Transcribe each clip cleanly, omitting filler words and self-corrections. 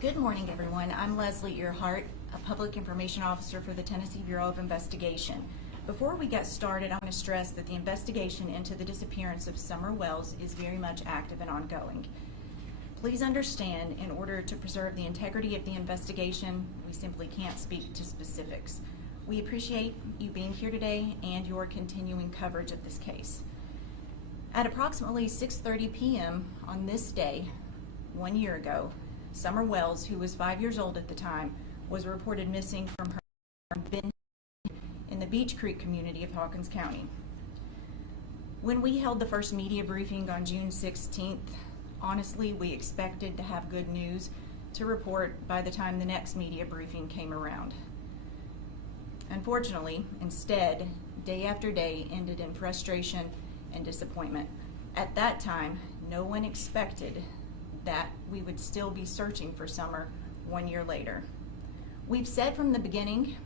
Good morning, everyone. I'm Leslie Earhart, a Public Information Officer for the Tennessee Bureau of Investigation. Before we get started, I want to stress that the investigation into the disappearance of Summer Wells is very much active and ongoing. Please understand, in order to preserve the integrity of the investigation, we simply can't speak to specifics. We appreciate you being here today and your continuing coverage of this case. At approximately 6:30 p.m. on this day, 1 year ago, Summer Wells, who was 5 years old at the time, was reported missing from her home in the Beech Creek community of Hawkins County. When we held the first media briefing on June 16th, honestly, we expected to have good news to report by the time the next media briefing came around. Unfortunately, instead, day after day ended in frustration and disappointment. At that time, no one expected that we would still be searching for Summer 1 year later. We've said from the beginning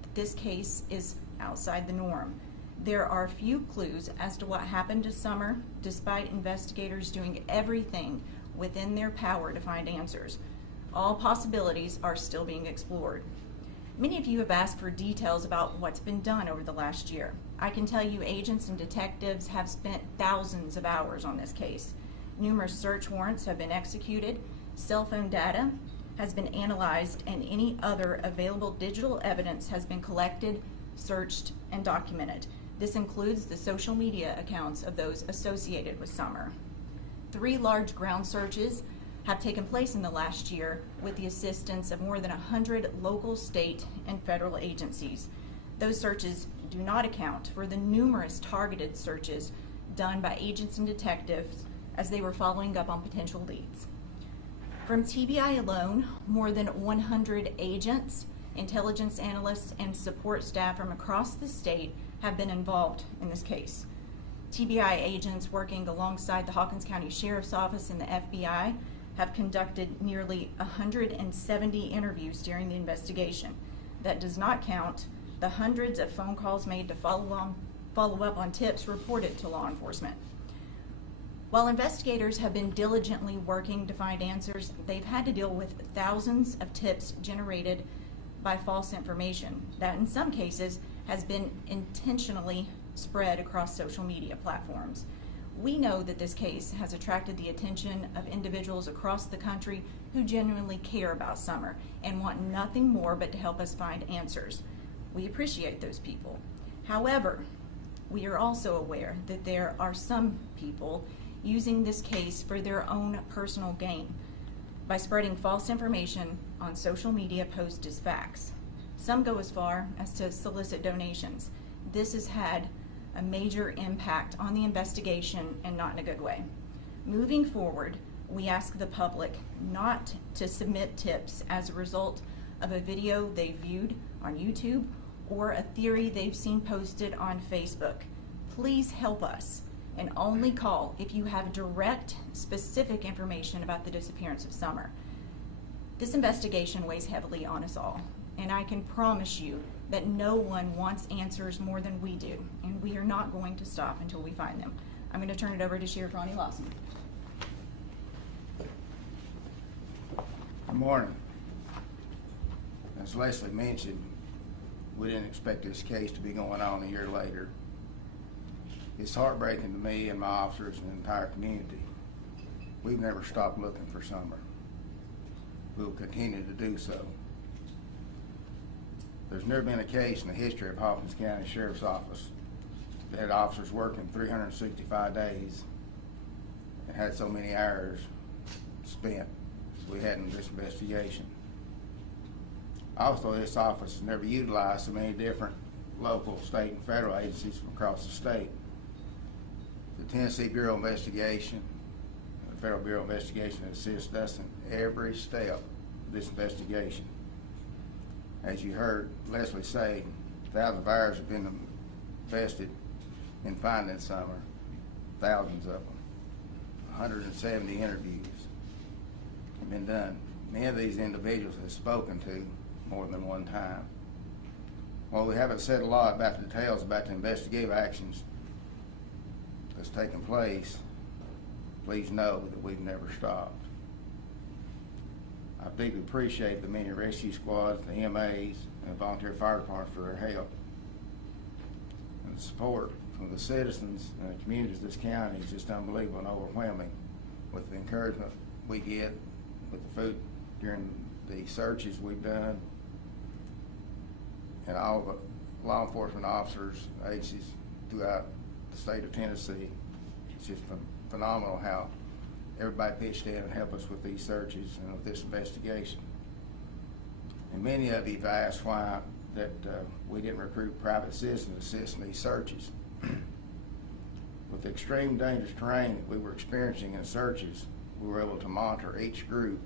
that this case is outside the norm. There are few clues as to what happened to Summer, despite investigators doing everything within their power to find answers. All possibilities are still being explored. Many of you have asked for details about what's been done over the last year. I can tell you agents and detectives have spent thousands of hours on this case. Numerous search warrants have been executed, cell phone data has been analyzed, and any other available digital evidence has been collected, searched, and documented. This includes the social media accounts of those associated with Summer. 3 large ground searches have taken place in the last year with the assistance of more than 100 local, state, and federal agencies. Those searches do not account for the numerous targeted searches done by agents and detectives as they were following up on potential leads. From TBI alone, more than 100 agents, intelligence analysts, and support staff from across the state have been involved in this case. TBI agents working alongside the Hawkins County Sheriff's Office and the FBI have conducted nearly 170 interviews during the investigation. That does not count the hundreds of phone calls made to follow up on tips reported to law enforcement. While investigators have been diligently working to find answers, they've had to deal with thousands of tips generated by false information that in some cases has been intentionally spread across social media platforms. We know that this case has attracted the attention of individuals across the country who genuinely care about Summer and want nothing more but to help us find answers. We appreciate those people. However, we are also aware that there are some people using this case for their own personal gain by spreading false information on social media posts as facts. Some go as far as to solicit donations. This has had a major impact on the investigation and not in a good way. Moving forward, we ask the public not to submit tips as a result of a video they viewed on YouTube or a theory they've seen posted on Facebook. Please help us and only call if you have direct, specific information about the disappearance of Summer. This investigation weighs heavily on us all, and I can promise you that no one wants answers more than we do, and we are not going to stop until we find them. I'm going to turn it over to Sheriff Ronnie Lawson. Good morning. As Leslie mentioned, we didn't expect this case to be going on a year later. It's heartbreaking to me and my officers and the entire community. We've never stopped looking for Summer. We will continue to do so. There's never been a case in the history of Hawkins County Sheriff's Office that had officers working 365 days and had so many hours spent as we had in this investigation. Also, this office has never utilized so many different local, state, and federal agencies from across the state. The Tennessee Bureau of Investigation, the Federal Bureau of Investigation, assists us in every step of this investigation. As you heard Leslie say, thousands of hours have been invested in finding Summer, thousands of them. 170 interviews have been done. Many of these individuals have spoken to more than one time. While we haven't said a lot about the details about the investigative actions that's taken place, please know that we've never stopped. I deeply appreciate the many rescue squads, the MAs, and the volunteer fire departments for their help. And the support from the citizens and the communities of this county is just unbelievable and overwhelming with the encouragement we get with the food during the searches we've done, and all the law enforcement officers, agencies throughout the state of Tennessee. It's just phenomenal how everybody pitched in and helped us with these searches and with this investigation. And many of you have asked why that we didn't recruit private citizens to assist in these searches. With the extreme dangerous terrain that we were experiencing in searches, we were able to monitor each group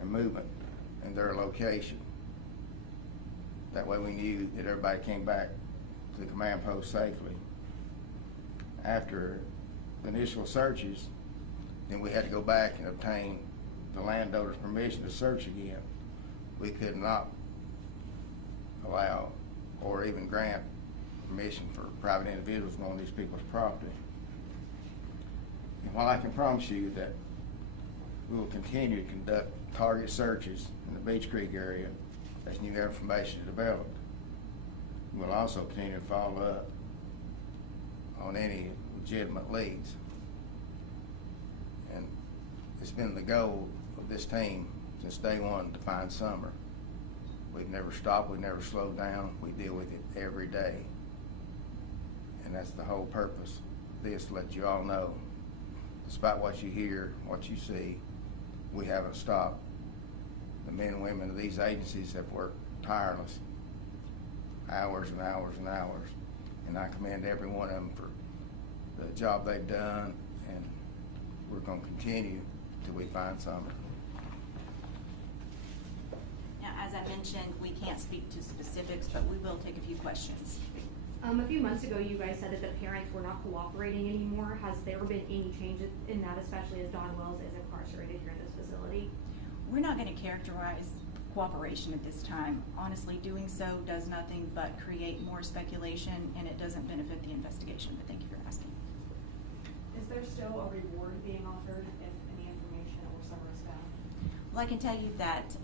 and movement in their location. That way we knew that everybody came back to the command post safely. After the initial searches, then we had to go back and obtain the landowner's permission to search again. We could not allow or even grant permission for private individuals on these people's property. And while I can promise you that we will continue to conduct target searches in the Beech Creek area as new information is developed, we'll also continue to follow up on any legitimate leads. And it's been the goal of this team since day one to find Summer. We've never stopped, we've never slowed down, we deal with it every day. And that's the whole purpose of this, to let you all know, despite what you hear, what you see, we haven't stopped. The men and women of these agencies have worked tireless, hours and hours and hours, and I commend every one of them for the job they've done, and we're going to continue till we find Summer. Now, as I mentioned, we can't speak to specifics, but we will take a few questions. A few months ago, you guys said that the parents were not cooperating anymore. Has there been any change in that, especially as Don Wells is incarcerated here in this facility? We're not going to characterize cooperation at this time. Honestly, doing so does nothing but create more speculation, and it doesn't benefit the investigation, but thank you for asking. Is there still a reward being offered if any information or Summer is found? Well, I can tell you that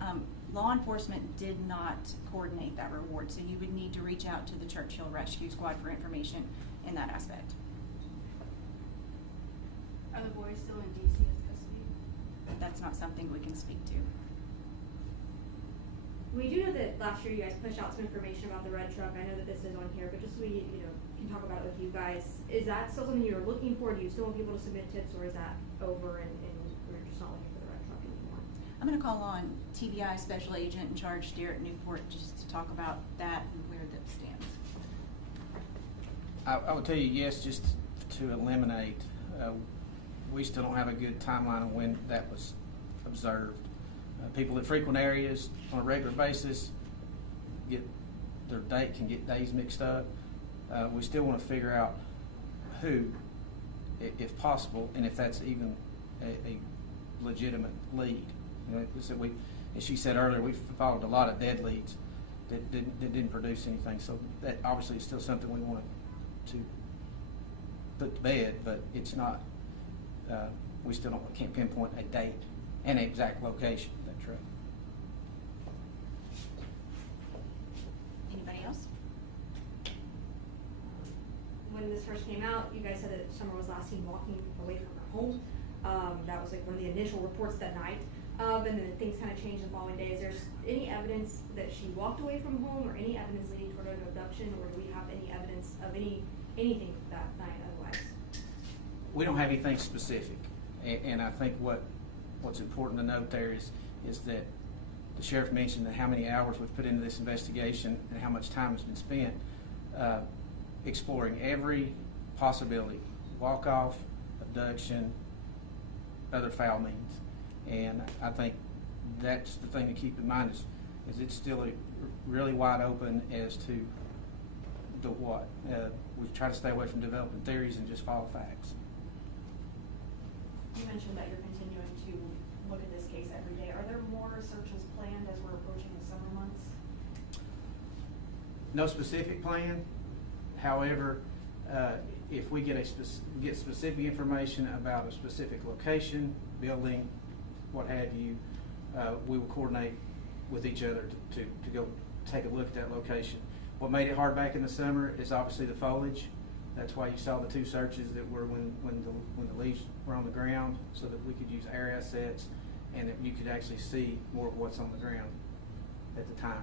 law enforcement did not coordinate that reward, so you would need to reach out to the Churchill Rescue Squad for information in that aspect. Are the boys still in DCS custody? That's not something we can speak to. We do know that last year you guys pushed out some information about the red truck. I know that this is on here, but just so we can talk about it with you guys. Is that still something you're looking for? Do you still want people to submit tips, or is that over and we're just not looking for the red truck anymore? I'm going to call on TBI Special Agent in charge, Derek Newport, just to talk about that and where that stands. I would tell you yes, just to eliminate. We still don't have a good timeline on when that was observed. People that frequent areas on a regular basis can get days mixed up. We still want to figure out who, if possible, and if that's even a legitimate lead. As she said earlier, we followed a lot of dead leads that didn't produce anything. So that obviously is still something we want to put to bed, but it's not. We still can't pinpoint a date and an exact location of that truck. Anybody else? When this first came out, you guys said that Summer was last seen walking away from her home. That was like one of the initial reports that night. And then things kind of changed the following days. Is there any evidence that she walked away from home, or any evidence leading toward an abduction, or do we have any evidence of anything that night otherwise? We don't have anything specific, and I think what's important to note there is that the sheriff mentioned that how many hours we've put into this investigation and how much time has been spent exploring every possibility: walk-off, abduction, other foul means. And I think that's the thing to keep in mind is it's still really wide open as to the what. We try to stay away from developing theories and just follow facts. You mentioned that you're continuing to look at this case every day. Are there more searches planned as we're approaching the summer months? No specific plan. However, if we get specific information about a specific location, building, what have you, we will coordinate with each other to go take a look at that location. What made it hard back in the summer is obviously the foliage. That's why you saw the 2 searches that were when the leaves were on the ground, so that we could use air assets and that you could actually see more of what's on the ground at the time.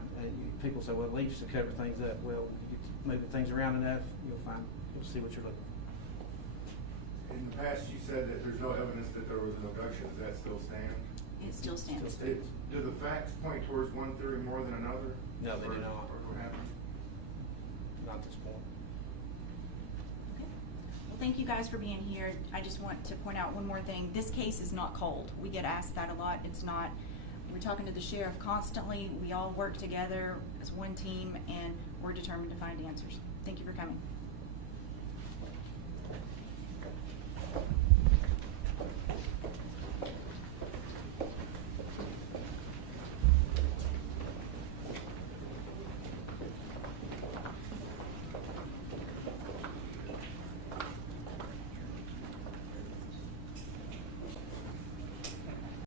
People say, well, leaves to cover things up. Well, you move things around enough, you'll see what you're looking for. In the past, you said that there's no evidence that there was an abduction. Does that still stand? It still stands. Do the facts point towards one theory more than another? No, they do not. Or what happened? Not at this point. Okay. Well, thank you guys for being here. I just want to point out one more thing. This case is not cold. We get asked that a lot. It's not. We're talking to the sheriff constantly. We all work together as one team, and we're determined to find answers. Thank you for coming.